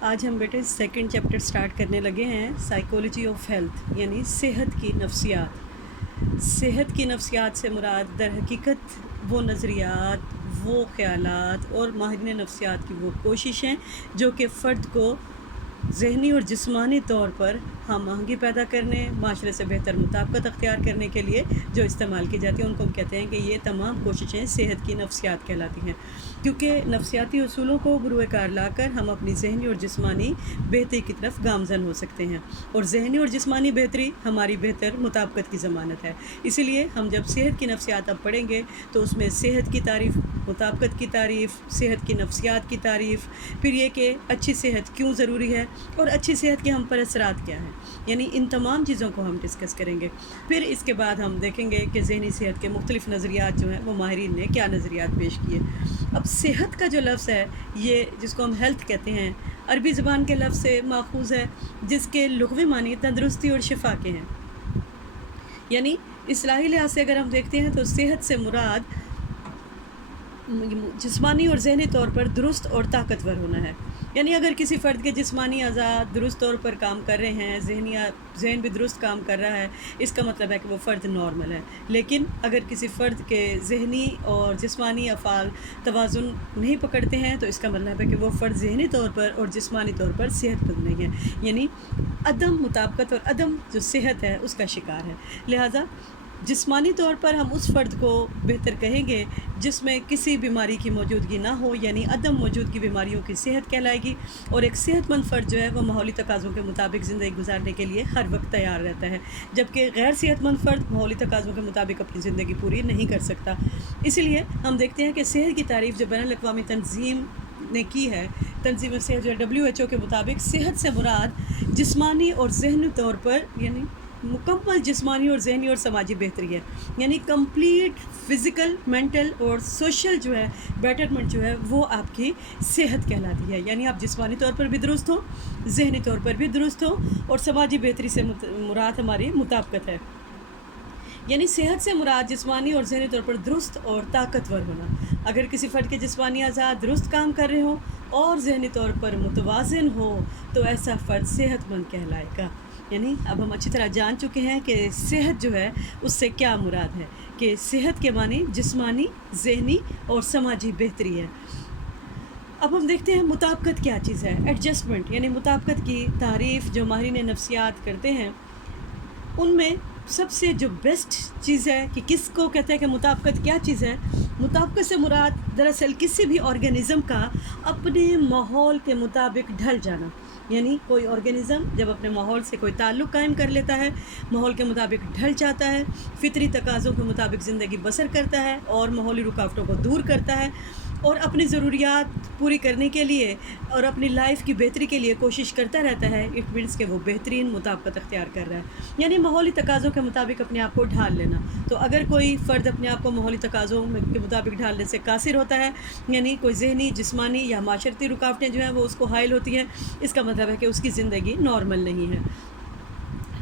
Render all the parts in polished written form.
آج ہم بیٹے سیکنڈ چیپٹر سٹارٹ کرنے لگے ہیں، سائیکولوجی آف ہیلتھ، یعنی صحت کی نفسیات۔ صحت کی نفسیات سے مراد در حقیقت وہ نظریات، وہ خیالات اور ماہرین نفسیات کی وہ کوششیں جو کہ فرد کو ذہنی اور جسمانی طور پر ہم آہنگی پیدا کرنے، معاشرے سے بہتر مطابقت اختیار کرنے کے لیے جو استعمال کی جاتی ہیں ان کو ہم کہتے ہیں کہ یہ تمام کوششیں صحت کی نفسیات کہلاتی ہیں، کیونکہ نفسیاتی اصولوں کو بروئے کار لا کر ہم اپنی ذہنی اور جسمانی بہتری کی طرف گامزن ہو سکتے ہیں، اور ذہنی اور جسمانی بہتری ہماری بہتر مطابقت کی ضمانت ہے۔ اسی لیے ہم جب صحت کی نفسیات اب پڑھیں گے تو اس میں صحت کی تعریف، مطابقت کی تعریف، صحت کی نفسیات کی تعریف، پھر یہ کہ اچھی صحت کیوں ضروری ہے اور اچھی صحت کے ہم پر اثرات کیا ہیں، یعنی ان تمام چیزوں کو ہم ڈسکس کریں گے۔ پھر اس کے بعد ہم دیکھیں گے کہ ذہنی صحت کے مختلف نظریات جو ہیں وہ ماہرین نے کیا نظریات پیش کیے۔ اب صحت کا جو لفظ ہے، یہ جس کو ہم ہیلتھ کہتے ہیں، عربی زبان کے لفظ سے ماخوذ ہے جس کے لغوی معنی تندرستی اور شفا کے ہیں، یعنی اصطلاحی لحاظ سے اگر ہم دیکھتے ہیں تو صحت سے مراد جسمانی اور ذہنی طور پر درست اور طاقتور ہونا ہے، یعنی اگر کسی فرد کے جسمانی اعضاء درست طور پر کام کر رہے ہیں، ذہن بھی درست کام کر رہا ہے، اس کا مطلب ہے کہ وہ فرد نارمل ہے۔ لیکن اگر کسی فرد کے ذہنی اور جسمانی افعال توازن نہیں پکڑتے ہیں تو اس کا مطلب ہے کہ وہ فرد ذہنی طور پر اور جسمانی طور پر صحت مند نہیں ہے، یعنی عدم مطابقت اور عدم جو صحت ہے اس کا شکار ہے۔ لہٰذا جسمانی طور پر ہم اس فرد کو بہتر کہیں گے جس میں کسی بیماری کی موجودگی نہ ہو، یعنی عدم موجودگی بیماریوں کی صحت کہلائے گی، اور ایک صحت مند فرد جو ہے وہ ماحولی تقاضوں کے مطابق زندگی گزارنے کے لیے ہر وقت تیار رہتا ہے، جبکہ غیر صحت مند فرد ماحولی تقاضوں کے مطابق اپنی زندگی پوری نہیں کر سکتا۔ اسی لیے ہم دیکھتے ہیں کہ صحت کی تعریف جو بین الاقوامی تنظیم نے کی ہے، تنظیم صحت جو WHO کے مطابق صحت سے مراد جسمانی اور ذہنی طور پر یعنی مکمل جسمانی اور ذہنی اور سماجی بہتری ہے، یعنی کمپلیٹ فزیکل، مینٹل اور سوشل جو ہے بیٹرمنٹ جو ہے وہ آپ کی صحت کہلاتی ہے، یعنی آپ جسمانی طور پر بھی درست ہو، ذہنی طور پر بھی درست ہو، اور سماجی بہتری سے مراد ہماری مطابقت ہے، یعنی صحت سے مراد جسمانی اور ذہنی طور پر درست اور طاقتور ہونا۔ اگر کسی فرد کے جسمانی اعضاء درست کام کر رہے ہوں اور ذہنی طور پر متوازن ہو تو ایسا فرد صحت مند کہلائے گا۔ یعنی اب ہم اچھی طرح جان چکے ہیں کہ صحت جو ہے اس سے کیا مراد ہے، کہ صحت کے معنی جسمانی، ذہنی اور سماجی بہتری ہے۔ اب ہم دیکھتے ہیں مطابقت کیا چیز ہے، ایڈجسٹمنٹ، یعنی مطابقت کی تعریف جو ماہرین نفسیات کرتے ہیں ان میں سب سے جو بیسٹ چیز ہے کہ کس کو کہتے ہیں کہ مطابقت کیا چیز ہے۔ مطابقت سے مراد دراصل کسی بھی آرگینزم کا اپنے ماحول کے مطابق ڈھل جانا، یعنی کوئی آرگینزم جب اپنے ماحول سے کوئی تعلق قائم کر لیتا ہے، ماحول کے مطابق ڈھل جاتا ہے، فطری تقاضوں کے مطابق زندگی بسر کرتا ہے اور ماحولی رکاوٹوں کو دور کرتا ہے، اور اپنی ضروریات پوری کرنے کے لیے اور اپنی لائف کی بہتری کے لیے کوشش کرتا رہتا ہے، اٹ مینس کہ وہ بہترین مطابقت اختیار کر رہا ہے، یعنی ماحولی تقاضوں کے مطابق اپنے آپ کو ڈھال لینا۔ تو اگر کوئی فرد اپنے آپ کو ماحولی تقاضوں کے مطابق ڈھالنے سے قاصر ہوتا ہے، یعنی کوئی ذہنی، جسمانی یا معاشرتی رکاوٹیں جو ہیں وہ اس کو حائل ہوتی ہیں، اس کا مطلب ہے کہ اس کی زندگی نارمل نہیں ہے۔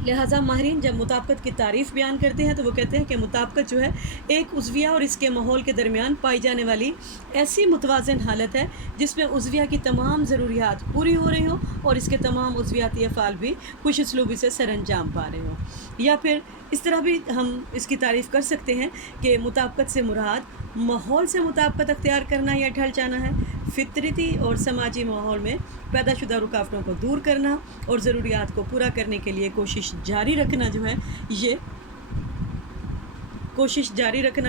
لہٰذا ماہرین جب مطابقت کی تعریف بیان کرتے ہیں تو وہ کہتے ہیں کہ مطابقت جو ہے ایک عضویہ اور اس کے ماحول کے درمیان پائی جانے والی ایسی متوازن حالت ہے جس میں عضویہ کی تمام ضروریات پوری ہو رہی ہوں اور اس کے تمام عضویاتی افعال بھی خوش اسلوبی سے سر انجام پا رہے ہوں۔ یا پھر اس طرح بھی ہم اس کی تعریف کر سکتے ہیں کہ مطابقت سے مراد ماحول سے مطابقت اختیار کرنا یا ڈھل جانا ہے، فطرتی اور سماجی ماحول میں پیدا شدہ رکاوٹوں کو دور کرنا اور ضروریات کو پورا کرنے کے لیے کوشش جاری رکھنا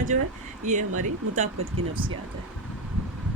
جو ہے یہ ہماری مطابقت کی نفسیات ہے۔